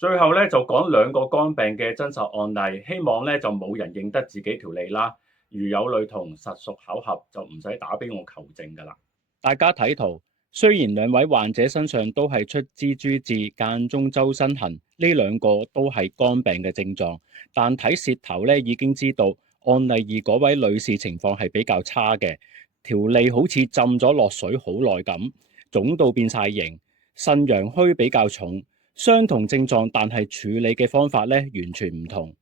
最後咧就講兩個肝病嘅真實案例，希望咧就冇人認得自己條脷啦。如有類同，實屬巧合，就唔使打俾我求證㗎啦。大家睇圖，雖然兩位患者身上都係出蜘蛛痣，間中周身痕，呢兩個都係肝病嘅症狀，但睇舌頭咧已經知道案例二嗰位女士情況係比較差嘅，條脷好似浸咗落水好耐咁，腫到變晒形，腎陽虛比較重，相同症狀但係處理嘅方法咧完全唔同。《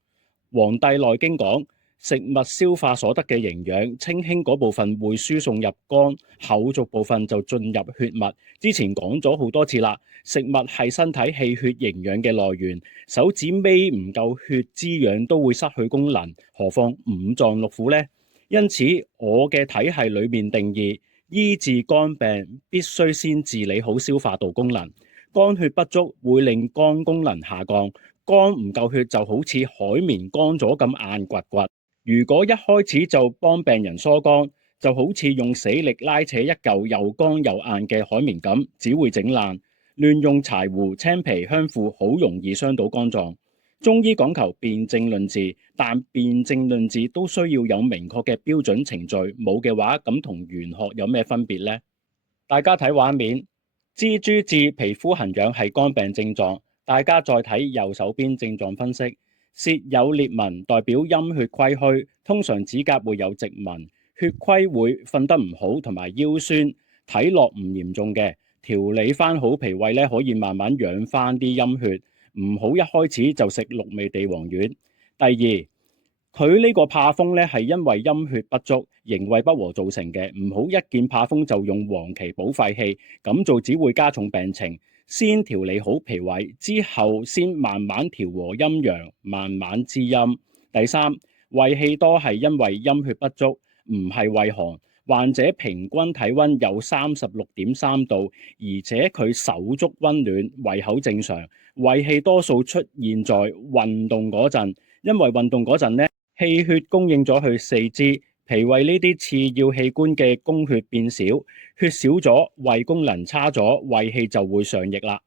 黃帝內經》講，食物消化所得嘅營養，清輕嗰部分會輸送入肝，後續部分就進入血脈。之前講咗好多次啦，食物係身體氣血營養嘅來源，手指尾唔夠血滋養都會失去功能，何況五臟六腑呢？因此，我嘅體系裏面定義，醫治肝病必須先治理好消化道功能。肝血不足會令肝功能下降。肝唔夠血就好似海綿乾咗咁硬掘掘。如果一開始就幫病人疏肝，就好似用死力拉扯一嚿又乾又硬嘅海綿咁，只會整爛。亂用柴胡、青皮、香附，好容易傷到肝臟。中醫講求辨證論治，但辨證論治都需要有明確嘅標準程序，冇嘅話，咁同玄學有咩分別呢？大家睇畫面，蜘蛛痣、皮膚痕癢係肝病症狀。大家再睇右手邊症狀分析，舌有裂紋代表陰血虧虛，通常指甲會有直紋，血虧會瞓得唔好同埋腰酸，睇落唔嚴重嘅，調理翻好脾胃咧，可以慢慢養翻啲陰血，唔好一開始就食六味地黃丸。第二，佢呢個怕風咧係因為陰血不足、營衛不和造成嘅，唔好一見怕風就用黃芪補肺氣，咁做只會加重病情。先調理好脾胃，之後先慢慢調和陰陽，慢慢滋陰。第三，胃氣多係因為陰血不足，唔係胃寒。患者平均體温有36.3度，而且佢手足温暖，胃口正常。胃氣多數出現在運動嗰陣，因為運動嗰陣呢，氣血供應咗去四肢。脾胃呢啲次要器官嘅供血變少，血少咗，胃功能差咗，胃氣就會上逆啦。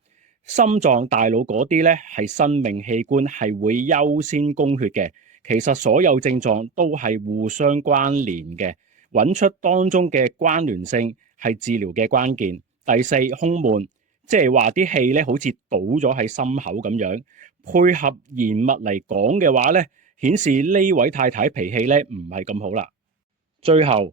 心臟、大腦嗰啲呢係生命器官，係會優先供血嘅。其實所有症狀都係互相關聯嘅，揾出當中嘅關聯性係治療嘅關鍵。第四，胸悶，即係話啲氣呢好似倒咗喺心口咁樣。配合言物嚟講嘅話呢，顯示呢位太太脾氣呢唔係咁好啦。最後，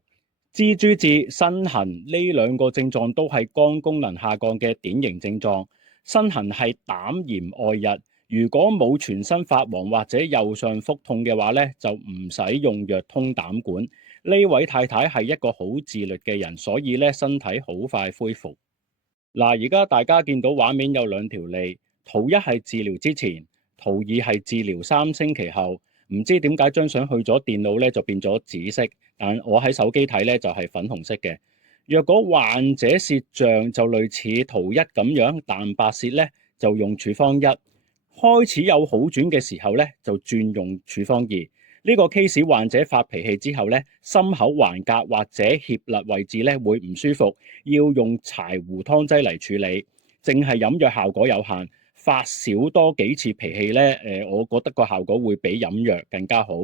蜘蛛痣、身痕呢兩個症狀都係肝功能下降嘅典型症狀。身痕係膽炎外溢，如果冇全身發黃或者右上腹痛嘅話咧，就唔使用藥通膽管。呢位太太係一個好自律嘅人，所以咧身體好快恢復。嗱，而家大家見到畫面有兩條脷，圖一係治療之前，圖二係治療3星期後。唔知點解張相去咗電腦咧就變咗紫色，但我喺手機睇咧就係粉紅色嘅。若果患者舌象就類似圖一咁樣，淡白舌咧就用處方一，開始有好轉嘅時候咧就轉用處方二。呢個 case 患者發脾氣之後咧，心口橫膈或者脅肋位置咧會唔舒服，要用柴胡湯劑嚟處理，淨係飲藥效果有限。發少多幾次脾氣咧，我覺得個效果會比飲藥更加好。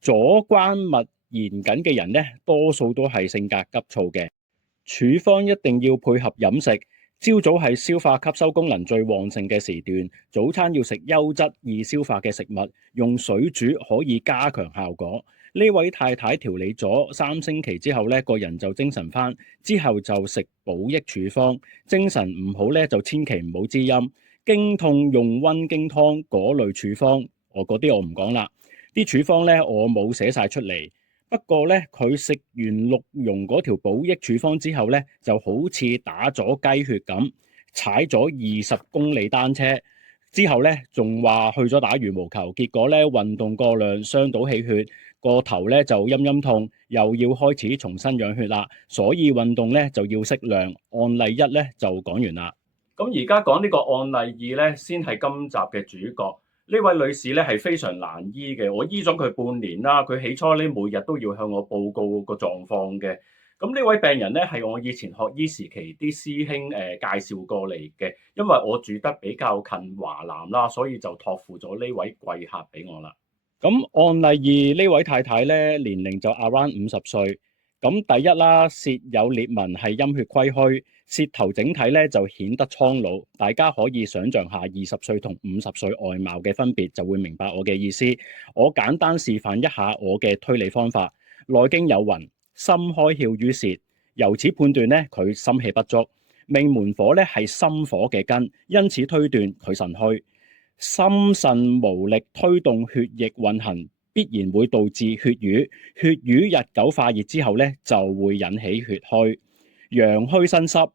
左關脈嚴謹嘅人咧，多數都係性格急躁嘅。處方一定要配合飲食，朝早係消化吸收功能最旺盛嘅時段，早餐要食優質易消化嘅食物，用水煮可以加強效果。呢位太太調理咗3星期之後咧，個人就精神返，之後就食補益處方。精神唔好咧，就千祈唔好滋陰。經痛用溫經湯嗰類處方，嗰啲我唔講啦。啲處方咧我冇寫晒出嚟，不過咧佢食完鹿茸嗰條補益處方之後咧，就好似打咗雞血咁，踩咗20公里單車之後咧，仲話去咗打羽毛球，結果咧運動過量傷到氣血，個頭咧就陰陰痛，又要開始重新養血啦。所以運動咧就要適量。案例一咧就講完啦。咁而家講呢個案例二咧，先係今集嘅主角。呢位女士咧係非常難醫嘅，我醫咗佢半年啦。佢起初咧每日都要向我報告個狀況嘅。咁呢位病人咧係我以前學醫時期啲師兄介紹過嚟嘅，因為我住得比較近華南啦，所以就託付咗呢位貴客俾我啦。咁案例二呢位太太咧年齡就 around 50歲，咁第一啦，舌有裂紋係陰血虧虛，舌頭整體咧就顯得蒼老，大家可以想像下20歲同50歲外貌嘅分別，就會明白我嘅意思。我簡單示範一下我嘅推理方法。內經有云：心開竅於舌，由此判斷咧佢心氣不足，命門火咧係心火嘅根，因此推斷佢腎虛。心腎無力推動血液運行，必然會導致血瘀。血瘀日久化熱之後咧，就會引起血虛。陽虛身濕，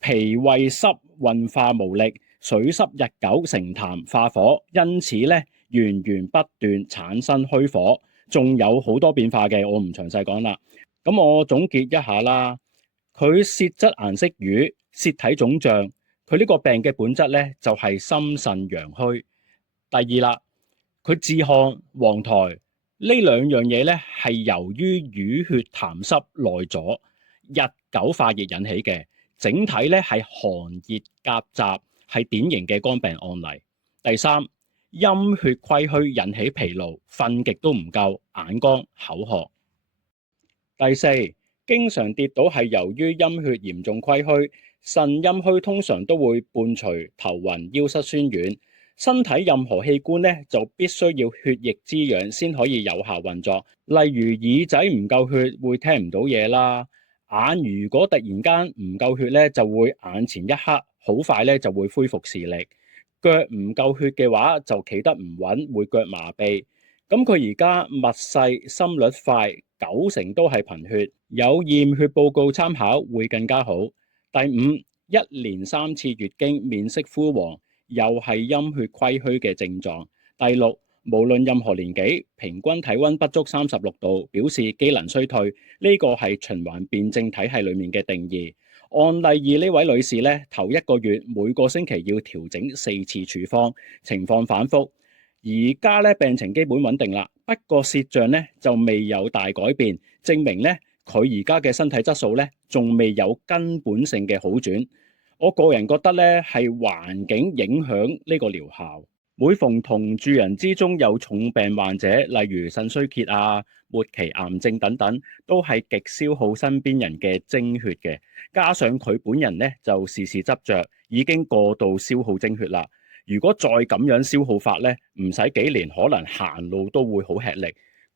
脾胃濕運化無力，水濕日久成痰化火，因此咧源源不斷產生虛火。仲有好多變化嘅，我唔詳細講啦。咁我總結一下啦，佢舌質顏色瘀，舌體腫脹。佢呢個病嘅本質咧，就係心腎陽虛。第二啦，佢自汗、黃苔呢兩樣嘢咧，係由於淤血痰濕內阻，日久化熱引起嘅。整體咧係寒熱夾雜，係典型嘅肝病案例。第三，陰血虧虛引起疲勞，瞓極都唔夠，眼乾口渴。第四，經常跌倒係由於陰血嚴重虧虛。腎陰虛通常都會伴隨頭暈、腰膝酸軟，身體任何器官咧就必須要血液滋養先可以有效運作。例如耳仔唔夠血會聽唔到嘢啦，眼如果突然間唔夠血咧就會眼前一黑，好快咧就會恢復視力。腳唔夠血嘅話就企得唔穩，會腳麻痹。咁佢而家脈細、心率快，90%都係貧血，有驗血報告參考會更加好。第五，一連3次月經，面色枯黃，又係陰血虧虛嘅症狀。第六，無論任何年紀，平均體温不足36度，表示機能衰退，呢個係循環辯證體系裡面嘅定義。案例二呢位女士咧，頭1個月每個星期要調整4次處方，情況反覆。而家咧病情基本穩定啦，不過舌象咧就未有大改變，證明咧佢而家嘅身體質素咧仲未有根本性嘅好轉。我個人覺得咧係環境影響呢個療效。每逢同住人之中有重病患者，例如腎衰竭啊、末期癌症等等，都係極消耗身邊人嘅精血嘅。加上佢本人咧就事事執着，已經過度消耗精血啦。如果再咁樣消耗法咧，唔使幾年，可能行路都會好吃力。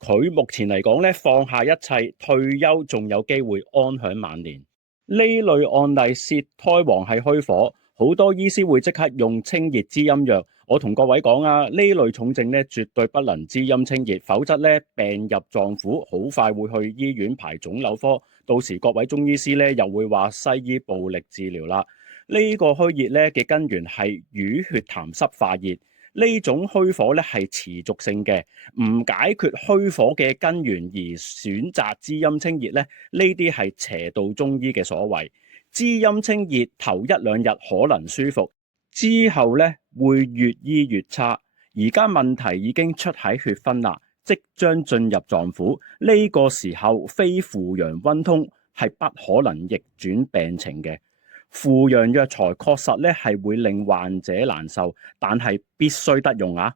佢目前嚟講咧，放下一切，退休仲有機會安享晚年。呢類案例舌苔黃係虛火，好多醫師會即刻用清熱滋陰藥。我同各位講啊，呢類重症咧絕對不能滋陰清熱，否則咧病入臟腑，好快會去醫院排腫瘤科。到時各位中醫師咧又會話西醫暴力治療啦。呢個虛熱咧嘅根源係淤血痰濕化熱，呢種虛火咧係持續性嘅，唔解決虛火嘅根源而選擇滋陰清熱咧，呢啲係邪道中醫嘅所為。滋陰清熱頭1、2日可能舒服，之後咧會越醫越差。而家問題已經出喺血分啦，即將進入臟腑，呢個時候非扶陽溫通係不可能逆轉病情嘅。扶陽藥材確實咧係會令患者難受，但係必須得用啊！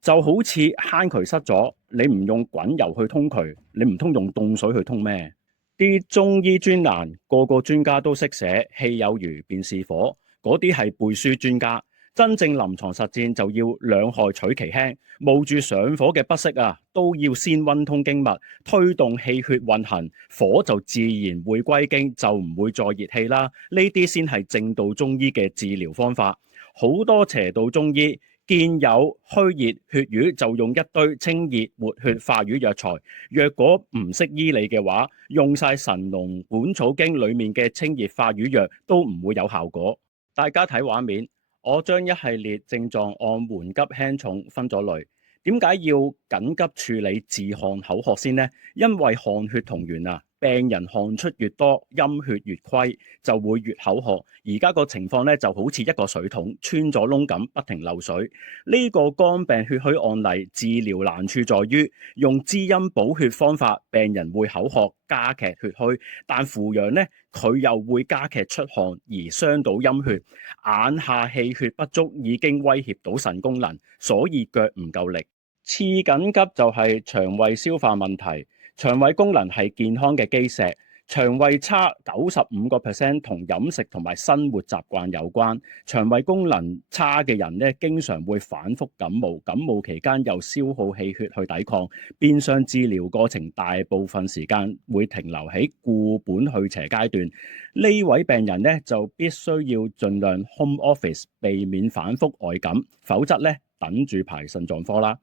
就好似坑渠塞咗，你唔用滾油去通渠，你唔通用凍水去通咩？啲中醫專欄個個專家都識寫，氣有餘便是火，嗰啲係背書專家。真正臨床實戰就要兩害取其輕，冒住上火嘅不適啊，都要先溫通經脈，推動氣血運行，火就自然會歸經，就唔會再熱氣啦。呢啲先係正道中醫嘅治療方法。好多邪道中醫見有虛熱血瘀就用一堆清熱活血化瘀藥材，若果唔識醫理嘅話，用晒《神農本草經》裡面嘅清熱化瘀藥都唔會有效果。大家睇畫面。我將一系列症狀按緩急輕重分咗類。點解要緊急處理自汗口渴先呢？因為汗血同源啊，病人汗出越多，陰血越虧，就會越口渴。而家個情況咧就好似一個水桶穿咗窿咁，不停漏水。呢個肝病血虛案例治療難處在於用滋陰補血方法，病人會口渴加劇血虛，但扶陽呢，佢又會加劇出汗而傷到陰血，眼下氣血不足已經威脅到腎功能，所以腳唔夠力。次緊急就係腸胃消化問題，腸胃功能係健康嘅基石。腸胃差95%同飲食同埋生活習慣有關。腸胃功能差嘅人咧，經常會反覆感冒，感冒期間又消耗氣血去抵抗，變相治療過程大部分時間會停留喺固本去邪階段。呢位病人咧就必須要盡量 home office，避免反覆外感，否則咧等住排腎臟科啦。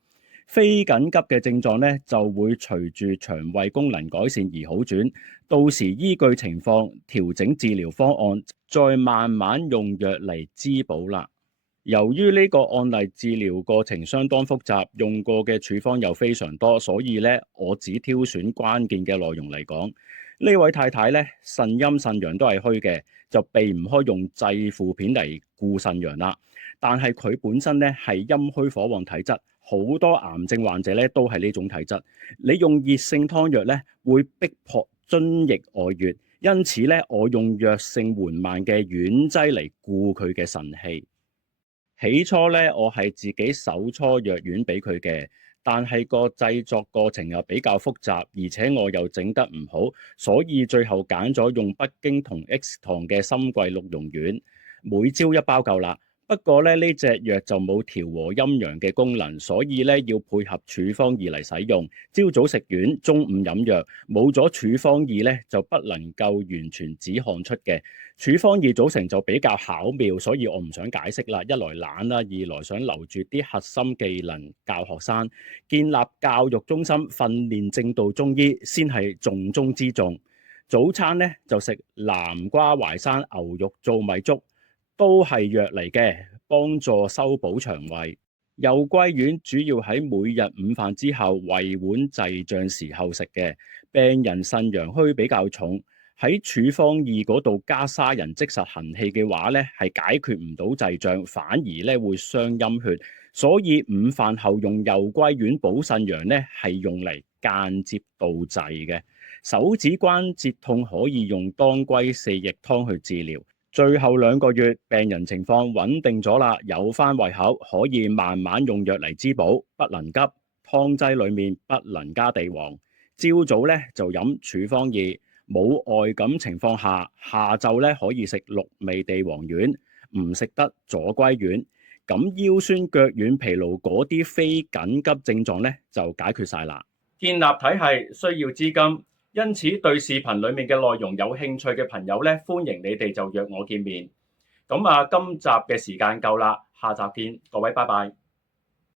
非緊急嘅症狀咧就會隨住腸胃功能改善而好轉，到時依據情況調整治療方案，再慢慢用藥嚟滋補啦。由於呢個案例治療過程相當複雜，用過嘅處方又非常多，所以咧我只挑選關鍵嘅內容嚟講。呢位太太咧腎陰腎陽都係虛嘅，就避唔開用濟附片嚟固腎陽啦。但係佢本身咧係陰虛火旺體質。好多癌症患者咧都係呢種體質，你用熱性湯藥咧會逼迫津液外越，因此咧我用藥性緩慢嘅丸劑嚟固佢嘅腎氣。起初咧我係自己手搓藥丸俾佢嘅，但係個製作過程又比較複雜，而且我又整得唔好，所以最後揀咗用北京同 X 堂嘅深桂鹿茸丸，每朝一包夠啦。不過咧，呢隻藥就冇調和陰陽嘅功能，所以咧要配合處方儀嚟使用。朝早食丸，中午飲藥，冇咗處方儀咧就不能夠完全止汗出嘅。處方儀組成就比較巧妙，所以我唔想解釋啦。一來懶啦，二來想留住啲核心技能教學生，建立教育中心，訓練正道中醫先係重中之重。早餐咧就食南瓜淮山牛肉糙米粥。都係藥嚟嘅，幫助修補腸胃。右歸丸主要喺每日午飯之後胃碗滯脹時候食嘅。病人腎陽虛比較重，喺處方義嗰度加沙人即實行氣嘅話咧，係解決唔到滯脹，反而咧會傷陰血。所以午飯後用右歸丸補腎陽咧，係用嚟間接導滯嘅。手指關節痛可以用當歸四逆湯去治療。最後2個月，病人情況穩定咗啦，有返胃口，可以慢慢用藥嚟滋補，不能急。湯劑裡面不能加地黃。朝早咧就飲處方義，冇外感情況下，下晝咧可以食6味地黃丸，唔食得左歸丸。咁腰酸腳軟疲勞嗰啲非緊急症狀咧就解決晒啦。建立體系需要資金。因此，對視頻裡面嘅內容有興趣嘅朋友咧，歡迎你哋就約我見面。咁今集嘅時間夠啦，下集見，各位拜拜。